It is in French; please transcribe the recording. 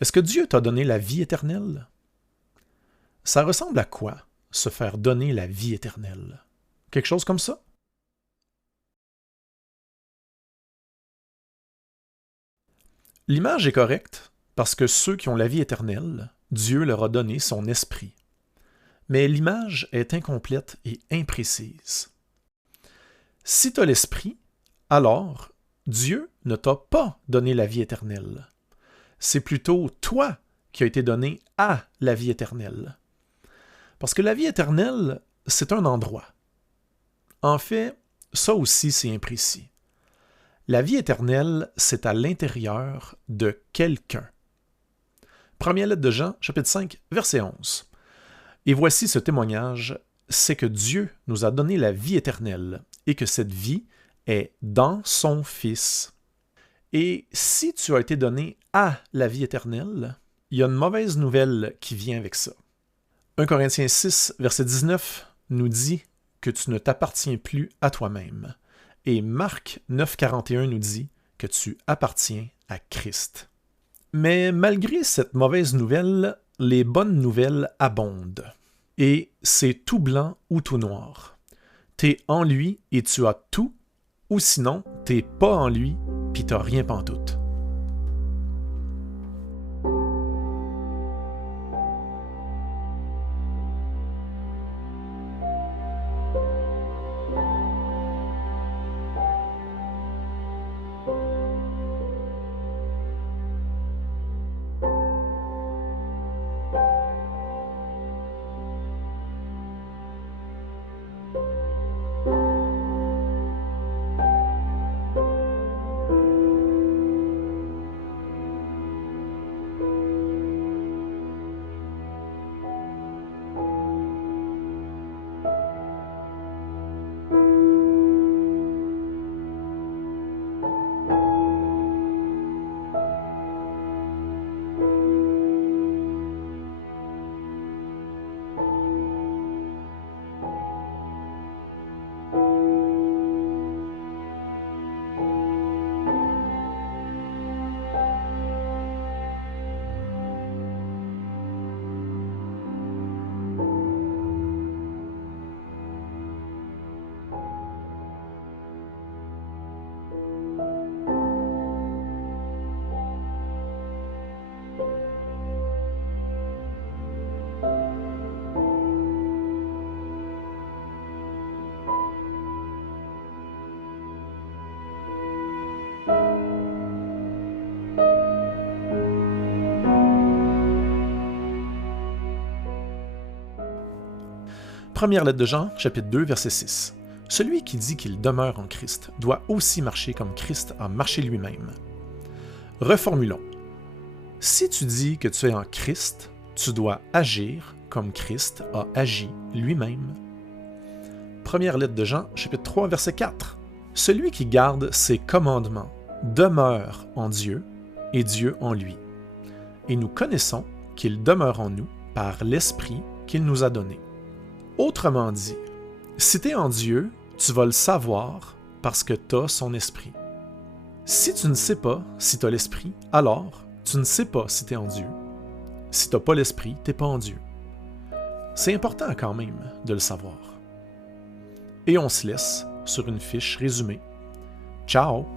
Est-ce que Dieu t'a donné la vie éternelle? Ça ressemble à quoi, se faire donner la vie éternelle? Quelque chose comme ça? L'image est correcte parce que ceux qui ont la vie éternelle, Dieu leur a donné son esprit. Mais l'image est incomplète et imprécise. Si tu as l'esprit, alors Dieu ne t'a pas donné la vie éternelle. C'est plutôt toi qui as été donné à la vie éternelle. Parce que la vie éternelle, c'est un endroit. En fait, ça aussi c'est imprécis. La vie éternelle, c'est à l'intérieur de quelqu'un. Première lettre de Jean, chapitre 5, verset 11. Et voici ce témoignage, c'est que Dieu nous a donné la vie éternelle et que cette vie est dans son Fils. Et si tu as été donné à la vie éternelle, il y a une mauvaise nouvelle qui vient avec ça. 1 Corinthiens 6, verset 19 nous dit que tu ne t'appartiens plus à toi-même. Et Marc 9, 41 nous dit que tu appartiens à Christ. Mais malgré cette mauvaise nouvelle, les bonnes nouvelles abondent. Et c'est tout blanc ou tout noir. T'es en lui et tu as tout, ou sinon, t'es pas en lui pis t'as rien pantoute. Première lettre de Jean, chapitre 2, verset 6. Celui qui dit qu'il demeure en Christ doit aussi marcher comme Christ a marché lui-même. Reformulons. Si tu dis que tu es en Christ, tu dois agir comme Christ a agi lui-même. Première lettre de Jean, chapitre 3, verset 4. Celui qui garde ses commandements demeure en Dieu et Dieu en lui. Et nous connaissons qu'il demeure en nous par l'Esprit qu'il nous a donné. Autrement dit, si tu es en Dieu, tu vas le savoir parce que tu as son esprit. Si tu ne sais pas si tu as l'esprit, alors tu ne sais pas si tu es en Dieu. Si tu n'as pas l'esprit, tu n'es pas en Dieu. C'est important quand même de le savoir. Et on se laisse sur une fiche résumée. Ciao!